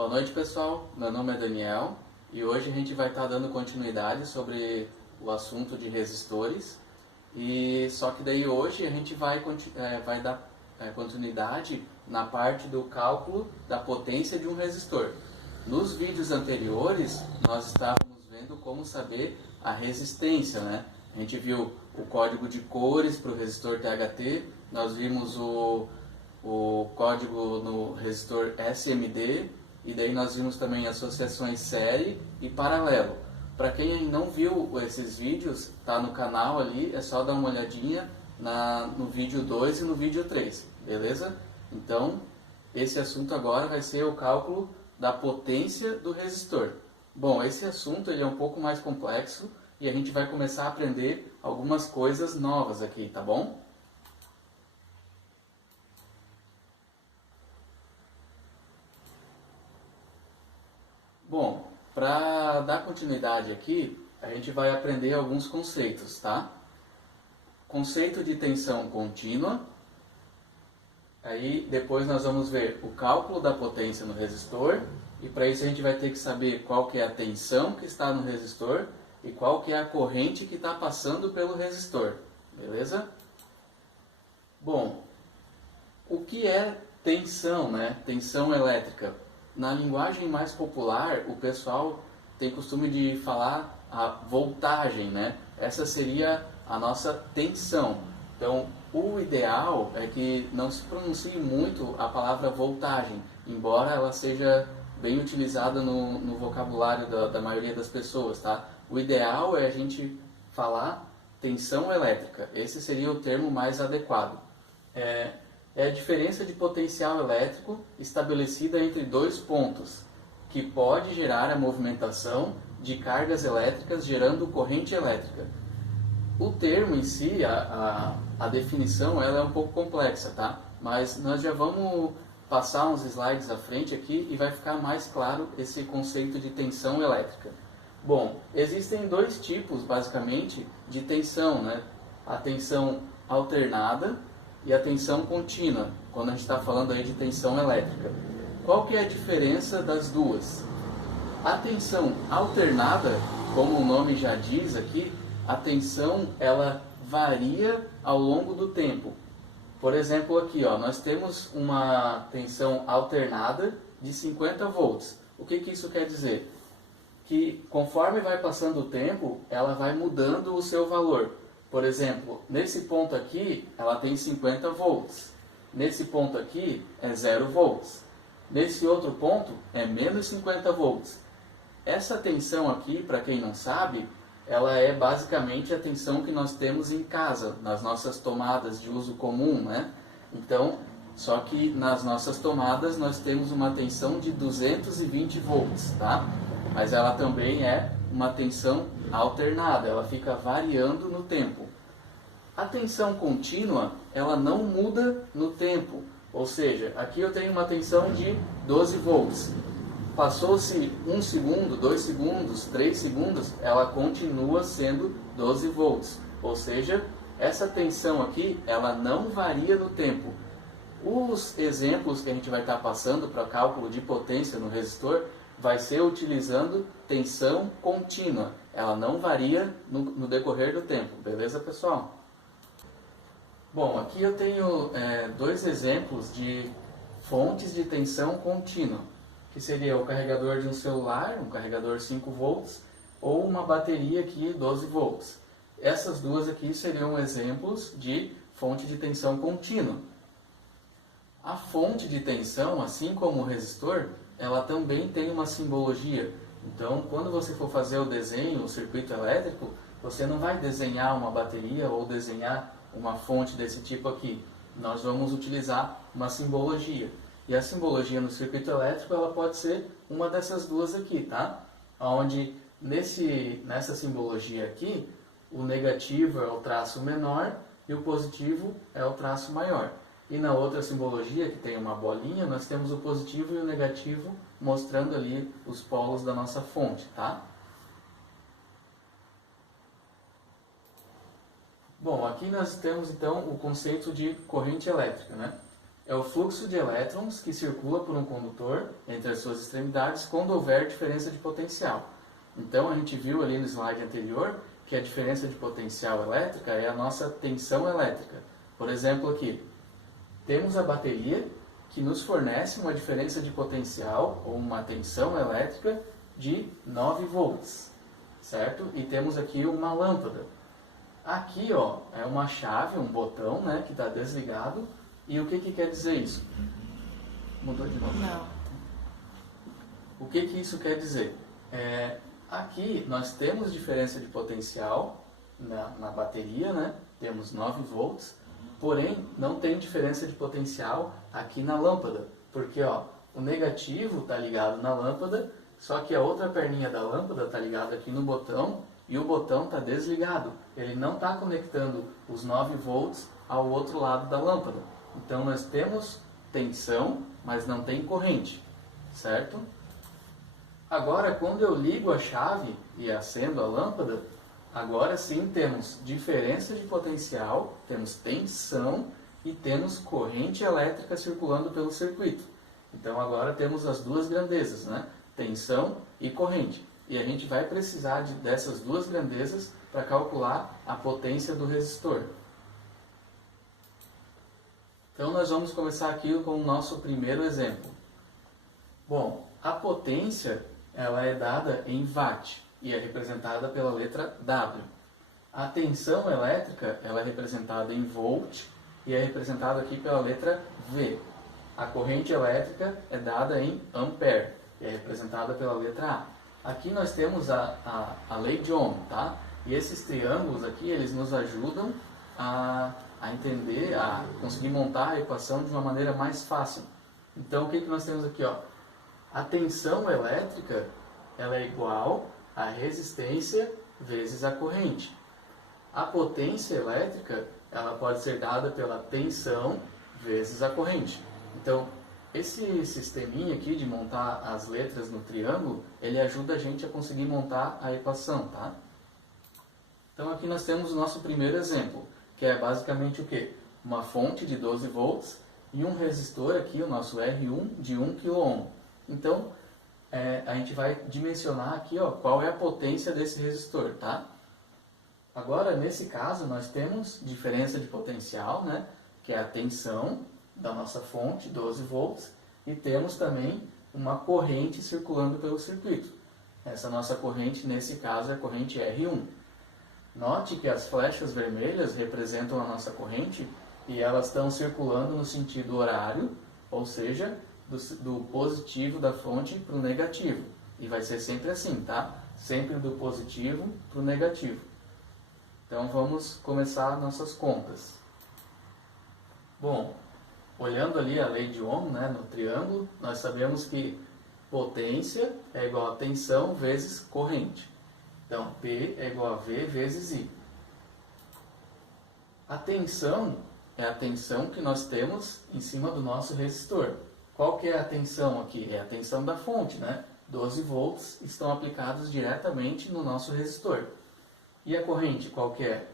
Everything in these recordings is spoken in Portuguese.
Boa noite, pessoal. Meu nome é Daniel e hoje a gente vai estar dando continuidade sobre o assunto de resistores. E só que daí hoje a gente vai dar continuidade na parte do cálculo da potência de um resistor. Nos vídeos anteriores nós estávamos vendo como saber a resistência, né? A gente viu o código de cores para o resistor THT, nós vimos o código no resistor SMD, e daí nós vimos também associações série e paralelo. Para quem não viu esses vídeos, tá no canal ali, é só dar uma olhadinha no vídeo 2 e no vídeo 3, beleza? Então, esse assunto agora vai ser o cálculo da potência do resistor. Bom, esse assunto ele é um pouco mais complexo e a gente vai começar a aprender algumas coisas novas aqui, tá bom? Bom, para dar continuidade aqui, a gente vai aprender alguns conceitos, tá? Conceito de tensão contínua. Aí depois nós vamos ver o cálculo da potência no resistor. E para isso a gente vai ter que saber qual que é a tensão que está no resistor e qual que é a corrente que está passando pelo resistor. Beleza? Bom, o que é tensão, né? Tensão elétrica. Na linguagem mais popular, o pessoal tem costume de falar a voltagem, né? Essa seria a nossa tensão. Então, o ideal é que não se pronuncie muito a palavra voltagem, embora ela seja bem utilizada no vocabulário da maioria das pessoas, tá? O ideal é a gente falar tensão elétrica. Esse seria o termo mais adequado. É a diferença de potencial elétrico estabelecida entre dois pontos, que pode gerar a movimentação de cargas elétricas gerando corrente elétrica. O termo em si, a definição, ela é um pouco complexa, tá? Mas nós já vamos passar uns slides à frente aqui e vai ficar mais claro esse conceito de tensão elétrica. Bom, existem dois tipos, basicamente, de tensão, né? A tensão alternada e a tensão contínua, quando a gente está falando aí de tensão elétrica. Qual que é a diferença das duas? A tensão alternada, como o nome já diz aqui, a tensão ela varia ao longo do tempo. Por exemplo, aqui ó, nós temos uma tensão alternada de 50 volts. O que isso quer dizer? Que conforme vai passando o tempo, ela vai mudando o seu valor. Por exemplo, nesse ponto aqui, ela tem 50 volts. Nesse ponto aqui, é 0 volts. Nesse outro ponto, é menos 50 volts. Essa tensão aqui, para quem não sabe, ela é basicamente a tensão que nós temos em casa, nas nossas tomadas de uso comum, né? Então, só que nas nossas tomadas nós temos uma tensão de 220 volts, tá? Mas ela também é uma tensão alternada, ela fica variando no tempo. A tensão contínua, ela não muda no tempo, ou seja, aqui eu tenho uma tensão de 12 volts. Passou-se 1 segundo, 2 segundos, 3 segundos, ela continua sendo 12 volts. Ou seja, essa tensão aqui, ela não varia no tempo. Os exemplos que a gente vai estar passando para cálculo de potência no resistor vai ser utilizando tensão contínua. Ela não varia no decorrer do tempo. Beleza, pessoal? Bom, aqui eu tenho dois exemplos de fontes de tensão contínua, que seria o carregador de um celular, um carregador 5 volts, ou uma bateria aqui 12 volts. Essas duas aqui seriam exemplos de fonte de tensão contínua. A fonte de tensão, assim como o resistor, ela também tem uma simbologia. Então, quando você for fazer o desenho, o circuito elétrico, você não vai desenhar uma bateria ou desenhar uma fonte desse tipo aqui. Nós vamos utilizar uma simbologia. E a simbologia no circuito elétrico, ela pode ser uma dessas duas aqui, tá? Onde nessa simbologia aqui, o negativo é o traço menor e o positivo é o traço maior. E na outra simbologia, que tem uma bolinha, nós temos o positivo e o negativo mostrando ali os polos da nossa fonte, tá? Bom, aqui nós temos então o conceito de corrente elétrica, né? é o fluxo de elétrons que circula por um condutor entre as suas extremidades quando houver diferença de potencial. Então a gente viu ali no slide anterior que a diferença de potencial elétrica é a nossa tensão elétrica. Por exemplo aqui, temos a bateria que nos fornece uma diferença de potencial ou uma tensão elétrica de 9 volts, certo? E temos aqui uma lâmpada. Aqui ó, é uma chave, um botão, né, que está desligado. E o que quer dizer isso? Mudou de novo? Não. O que isso quer dizer? Aqui nós temos diferença de potencial na bateria, né? Temos 9 volts, porém não tem diferença de potencial aqui na lâmpada, porque ó, o negativo está ligado na lâmpada, só que a outra perninha da lâmpada está ligada aqui no botão e o botão está desligado. Ele não está conectando os 9 volts ao outro lado da lâmpada. Então nós temos tensão, mas não tem corrente, certo? Agora, quando eu ligo a chave e acendo a lâmpada, agora sim temos diferença de potencial, temos tensão e temos corrente elétrica circulando pelo circuito. Então agora temos as duas grandezas, né? Tensão e corrente. E a gente vai precisar dessas duas grandezas para calcular a potência do resistor. Então nós vamos começar aqui com o nosso primeiro exemplo. Bom, a potência ela é dada em watt e é representada pela letra W. A tensão elétrica ela é representada em volt e é representada aqui pela letra V. A corrente elétrica é dada em ampere e é representada pela letra A. Aqui nós temos a lei de Ohm, tá? E esses triângulos aqui eles nos ajudam a entender, a conseguir montar a equação de uma maneira mais fácil. Então, o que nós temos aqui? Ó? A tensão elétrica ela é igual à resistência vezes a corrente. A potência elétrica ela pode ser dada pela tensão vezes a corrente. Então, esse sisteminha aqui de montar as letras no triângulo, ele ajuda a gente a conseguir montar a equação, tá? Então, aqui nós temos o nosso primeiro exemplo, que é basicamente o quê? Uma fonte de 12 volts e um resistor aqui, o nosso R1, de 1 kΩ. Então, a gente vai dimensionar aqui ó, qual é a potência desse resistor, tá? Agora, nesse caso, nós temos diferença de potencial, né? Que é a tensão da nossa fonte, 12 volts, e temos também uma corrente circulando pelo circuito. Essa nossa corrente, nesse caso, é a corrente R1. Note que as flechas vermelhas representam a nossa corrente e elas estão circulando no sentido horário, ou seja, do positivo da fonte para o negativo. E vai ser sempre assim, tá? Sempre do positivo para o negativo. Então vamos começar nossas contas. Bom, olhando ali a lei de Ohm, né, no triângulo, nós sabemos que potência é igual a tensão vezes corrente. Então, P é igual a V vezes I. A tensão é a tensão que nós temos em cima do nosso resistor. Qual que é a tensão aqui? É a tensão da fonte, né? 12 volts estão aplicados diretamente no nosso resistor. E a corrente, qual que é?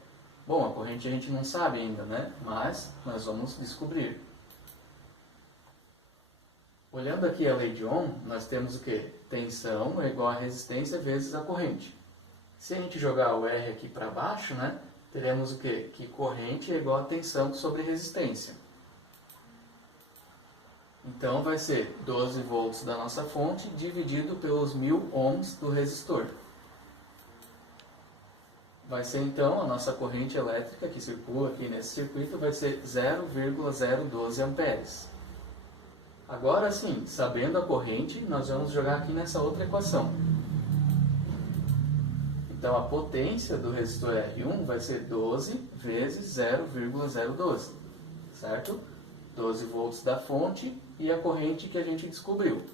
Bom, a corrente a gente não sabe ainda, né? Mas nós vamos descobrir. Olhando aqui a lei de Ohm, nós temos o quê? Tensão é igual a resistência vezes a corrente. Se a gente jogar o R aqui para baixo, né, teremos o quê? Que corrente é igual a tensão sobre resistência. Então vai ser 12 volts da nossa fonte dividido pelos 1000 ohms do resistor. Vai ser então a nossa corrente elétrica que circula aqui nesse circuito vai ser 0,012 amperes. Agora sim, sabendo a corrente, nós vamos jogar aqui nessa outra equação. Então, a potência do resistor R1 vai ser 12 vezes 0,012, certo? 12 volts da fonte e a corrente que a gente descobriu.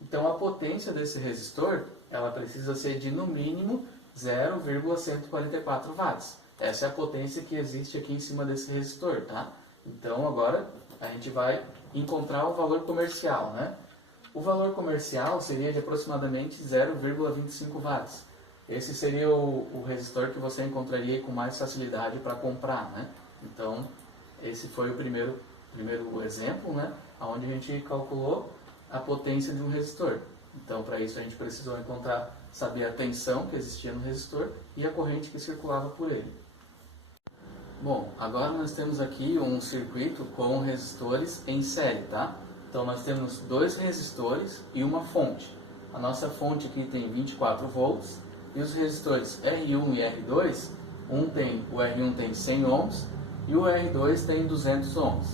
Então, a potência desse resistor, ela precisa ser de, no mínimo, 0,144 watts. Essa é a potência que existe aqui em cima desse resistor, tá? Então, agora, a gente vai encontrar o valor comercial, né? O valor comercial seria de aproximadamente 0,25 watts. Esse seria o resistor que você encontraria com mais facilidade para comprar, né? Então, esse foi o primeiro primeiro exemplo, né, onde a gente calculou a potência de um resistor. Então, para isso a gente precisou saber a tensão que existia no resistor e a corrente que circulava por ele. Bom, agora nós temos aqui um circuito com resistores em série, tá? Então nós temos dois resistores e uma fonte. A nossa fonte aqui tem 24 volts e os resistores R1 e R2, o R1 tem 100 ohms e o R2 tem 200 ohms.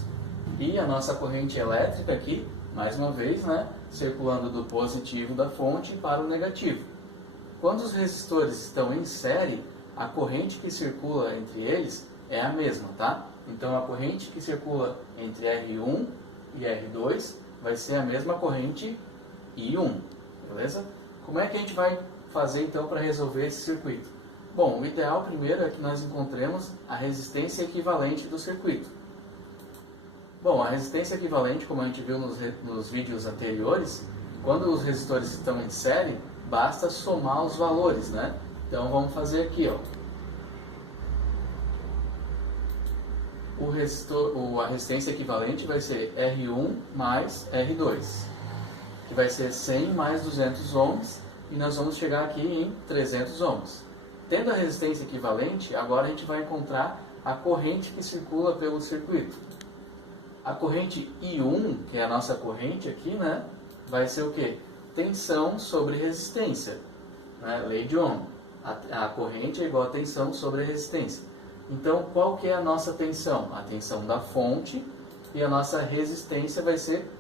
E a nossa corrente elétrica aqui, mais uma vez, né, circulando do positivo da fonte para o negativo. Quando os resistores estão em série, a corrente que circula entre eles é a mesma, tá? Então a corrente que circula entre R1 e R2 vai ser a mesma corrente I1, beleza? Como é que a gente vai fazer então para resolver esse circuito? Bom, o ideal primeiro é que nós encontremos a resistência equivalente do circuito. Bom, a resistência equivalente, como a gente viu nos vídeos anteriores, quando os resistores estão em série, basta somar os valores, né? Então vamos fazer aqui, ó. A resistência equivalente vai ser R1 mais R2, que vai ser 100 mais 200 ohms, e nós vamos chegar aqui em 300 ohms. Tendo a resistência equivalente, agora a gente vai encontrar a corrente que circula pelo circuito. A corrente I1, que é a nossa corrente aqui, né, vai ser o quê? Tensão sobre resistência, né? Lei de Ohm. A corrente é igual a tensão sobre a resistência. Então, qual que é a nossa tensão? A tensão da fonte, e a nossa resistência vai ser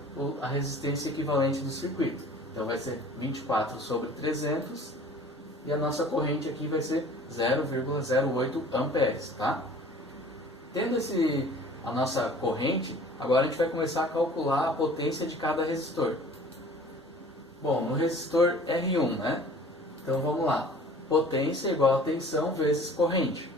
a resistência equivalente do circuito. Então, vai ser 24 sobre 300, e a nossa corrente aqui vai ser 0,08 amperes, tá? Tendo a nossa corrente, agora a gente vai começar a calcular a potência de cada resistor. Bom, no resistor R1, né? Então vamos lá. Potência igual a tensão vezes corrente.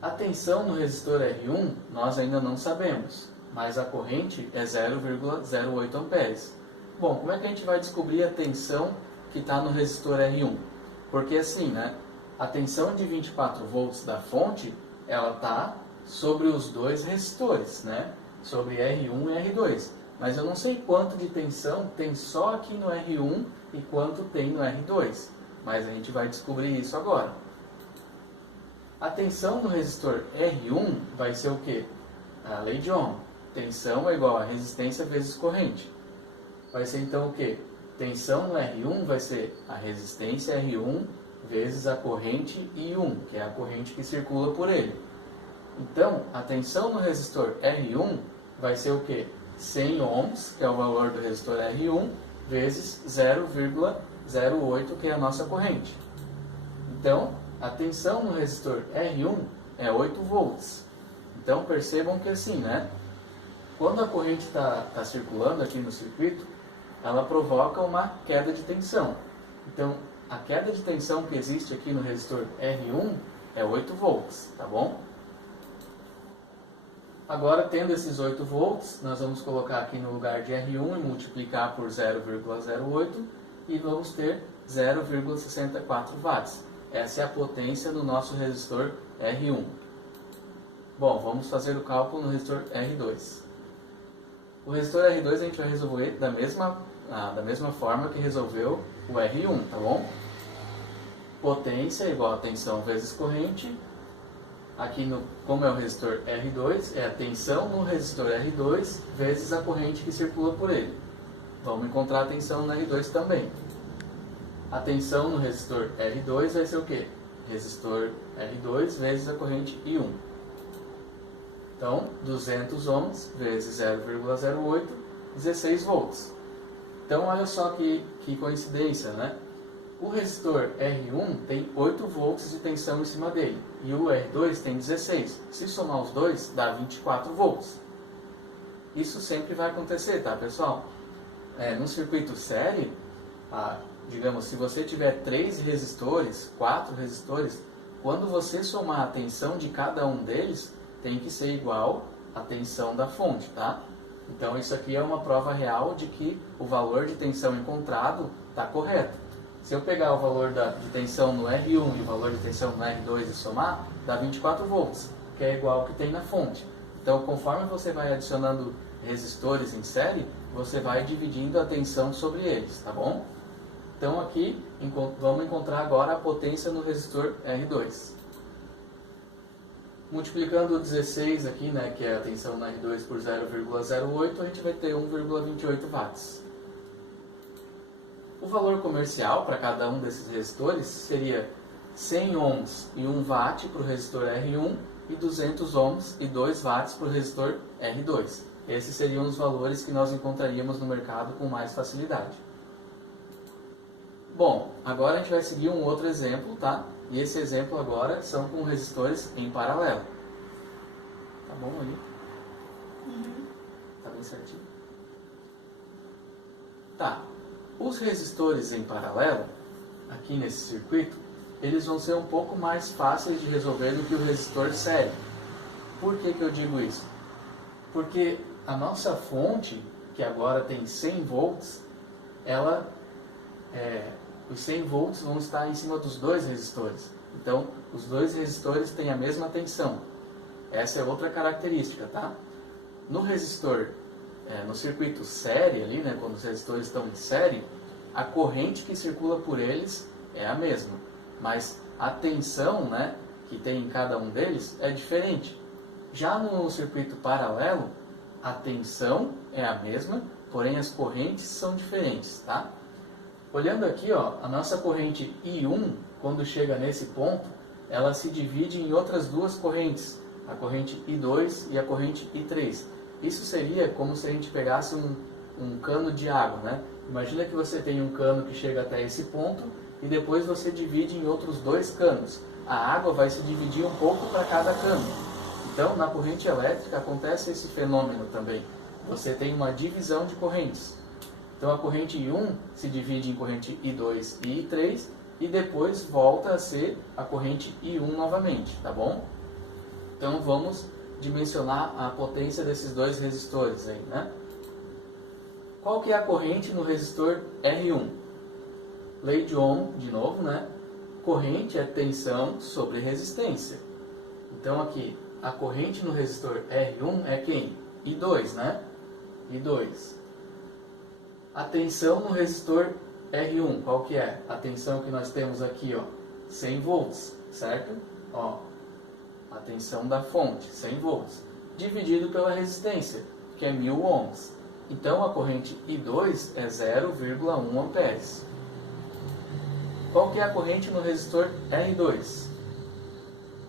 A tensão no resistor R1 nós ainda não sabemos, mas a corrente é 0,08 amperes. Bom, como é que a gente vai descobrir a tensão que está no resistor R1? Porque assim, né? A tensão de 24 volts da fonte, ela está sobre os dois resistores, né? Sobre R1 e R2. Mas eu não sei quanto de tensão tem só aqui no R1 e quanto tem no R2. Mas a gente vai descobrir isso agora. A tensão no resistor R1 vai ser o quê? A lei de Ohm. Tensão é igual a resistência vezes corrente. Vai ser então o quê? Tensão no R1 vai ser a resistência R1 vezes a corrente I1, que é a corrente que circula por ele. Então, a tensão no resistor R1 vai ser o quê? 100 ohms, que é o valor do resistor R1, vezes 0,08, que é a nossa corrente. Então, a tensão no resistor R1 é 8 volts. Então, percebam que assim, né? Quando a corrente está circulando aqui no circuito, ela provoca uma queda de tensão. Então, a queda de tensão que existe aqui no resistor R1 é 8 volts, tá bom? Agora, tendo esses 8 volts, nós vamos colocar aqui no lugar de R1 e multiplicar por 0,08 e vamos ter 0,64 watts. Essa é a potência do nosso resistor R1. Bom, vamos fazer o cálculo no resistor R2. O resistor R2 a gente vai resolver da mesma forma que resolveu o R1, tá bom? Potência igual a tensão vezes corrente. Aqui, como é o resistor R2, é a tensão no resistor R2 vezes a corrente que circula por ele. Vamos encontrar a tensão no R2 também. A tensão no resistor R2 vai ser o quê? Resistor R2 vezes a corrente I1. Então, 200 ohms vezes 0,08, 16 volts. Então, olha só que coincidência, né? O resistor R1 tem 8 volts de tensão em cima dele e o R2 tem 16. Se somar os dois, dá 24 volts. Isso sempre vai acontecer, tá, pessoal? No circuito série, digamos, se você tiver 3 resistores, 4 resistores, quando você somar a tensão de cada um deles, tem que ser igual à tensão da fonte, tá? Então, isso aqui é uma prova real de que o valor de tensão encontrado está correto. Se eu pegar o valor de tensão no R1 e o valor de tensão no R2 e somar, dá 24 volts, que é igual ao que tem na fonte. Então, conforme você vai adicionando resistores em série, você vai dividindo a tensão sobre eles, tá bom? Então aqui vamos encontrar agora a potência no resistor R2. Multiplicando o 16 aqui, né, que é a tensão na R2 por 0,08, a gente vai ter 1,28 watts. O valor comercial para cada um desses resistores seria 100 ohms e 1 watt para o resistor R1 e 200 ohms e 2 watts para o resistor R2. Esses seriam os valores que nós encontraríamos no mercado com mais facilidade. Bom, agora a gente vai seguir um outro exemplo, tá? E esse exemplo agora são com resistores em paralelo. Tá bom ali? Tá bem certinho? Tá. Os resistores em paralelo, aqui nesse circuito, eles vão ser um pouco mais fáceis de resolver do que o resistor série. Por que eu digo isso? Porque a nossa fonte, que agora tem 100 volts, os 100 volts vão estar em cima dos dois resistores. Então, os dois resistores têm a mesma tensão. Essa é outra característica, tá? No resistor, no circuito série ali, né, quando os resistores estão em série, a corrente que circula por eles é a mesma. Mas a tensão, né, que tem em cada um deles é diferente. Já no circuito paralelo, a tensão é a mesma, porém as correntes são diferentes, tá? Olhando aqui, ó, a nossa corrente I1, quando chega nesse ponto, ela se divide em outras duas correntes, a corrente I2 e a corrente I3. Isso seria como se a gente pegasse um cano de água, né? Imagina que você tem um cano que chega até esse ponto e depois você divide em outros dois canos. A água vai se dividir um pouco para cada cano. Então, na corrente elétrica acontece esse fenômeno também. Você tem uma divisão de correntes. Então a corrente I1 se divide em corrente I2 e I3 e depois volta a ser a corrente I1 novamente, tá bom? Então vamos dimensionar a potência desses dois resistores aí, né? Qual que é a corrente no resistor R1? Lei de Ohm, de novo, né? Corrente é tensão sobre resistência. Então aqui, a corrente no resistor R1 é quem? I2, né? I2. A tensão no resistor R1, qual que é? A tensão que nós temos aqui, ó, 100 volts, certo? Ó, a tensão da fonte, 100 volts, dividido pela resistência, que é 1000 ohms. Então a corrente I2 é 0,1 amperes. Qual que é a corrente no resistor R2?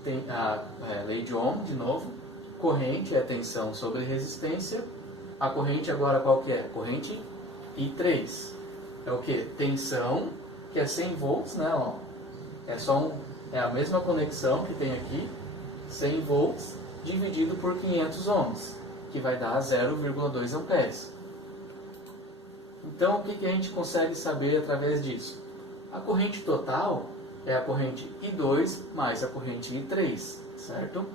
Tem a lei de Ohm, de novo. Corrente é tensão sobre resistência. A corrente agora qual que é? Corrente I3. É o que? Tensão, que é 100 volts, né? Ó. É a mesma conexão que tem aqui, 100 volts, dividido por 500 ohms, que vai dar 0,2 amperes. Então, o que a gente consegue saber através disso? A corrente total é a corrente I2 mais a corrente I3, certo?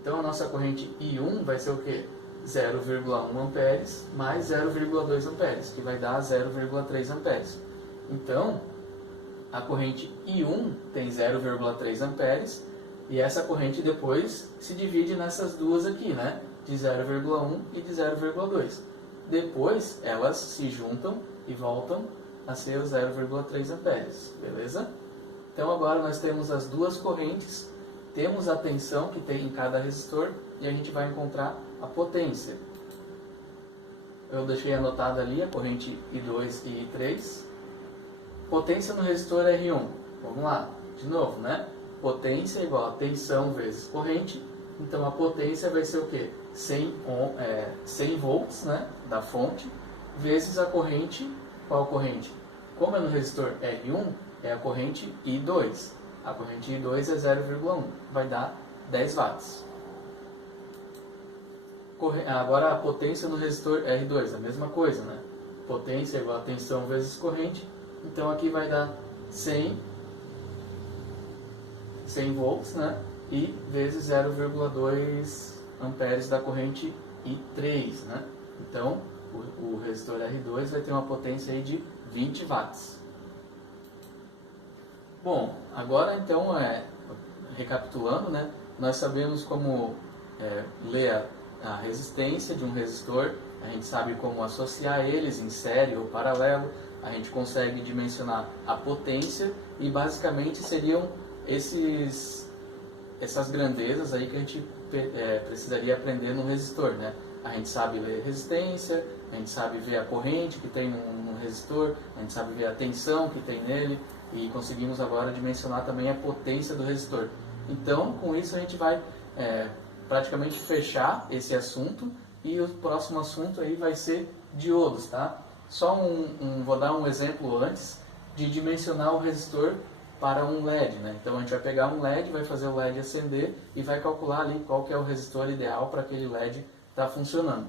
Então, a nossa corrente I1 vai ser o quê? 0,1 amperes mais 0,2 amperes, que vai dar 0,3 amperes. Então, a corrente I1 tem 0,3 amperes e essa corrente depois se divide nessas duas aqui, né? De 0,1 e de 0,2. Depois, elas se juntam e voltam a ser os 0,3 amperes, beleza? Então, agora nós temos as duas correntes, temos a tensão que tem em cada resistor e a gente vai encontrar a potência. Eu deixei anotado ali a corrente I2 e I3. Potência no resistor R1. Vamos lá, de novo, né? Potência é igual a tensão vezes corrente. Então a potência vai ser o quê? 100 volts, né? Da fonte, vezes a corrente. Qual corrente? Como é no resistor R1, é a corrente I2. A corrente I2 é 0,1, vai dar 10 watts. Agora a potência no resistor R2, a mesma coisa, né? Potência é igual a tensão vezes corrente. Então aqui vai dar 100 volts, né? E vezes 0,2 amperes da corrente I3, né? Então o resistor R2 vai ter uma potência aí de 20 watts. Bom, agora então, recapitulando, né? Nós sabemos como ler a resistência de um resistor, a gente sabe como associar eles em série ou paralelo, a gente consegue dimensionar a potência e basicamente seriam essas grandezas aí que a gente precisaria aprender no resistor, né? A gente sabe ler resistência, a gente sabe ver a corrente que tem no resistor, a gente sabe ver a tensão que tem nele e conseguimos agora dimensionar também a potência do resistor. Então, com isso a gente vai praticamente fechar esse assunto e o próximo assunto aí vai ser diodos, tá? Só vou dar um exemplo antes de dimensionar o resistor para um LED, né? Então a gente vai pegar um LED, vai fazer o LED acender e vai calcular ali qual que é o resistor ideal para aquele LED estar funcionando.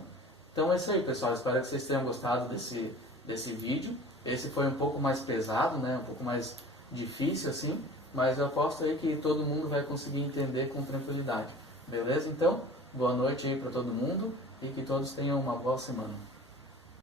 Então é isso aí, pessoal. Espero que vocês tenham gostado desse vídeo. Esse foi um pouco mais pesado, né? Um pouco mais difícil assim, mas eu aposto aí que todo mundo vai conseguir entender com tranquilidade. Beleza? Então, boa noite aí para todo mundo e que todos tenham uma boa semana.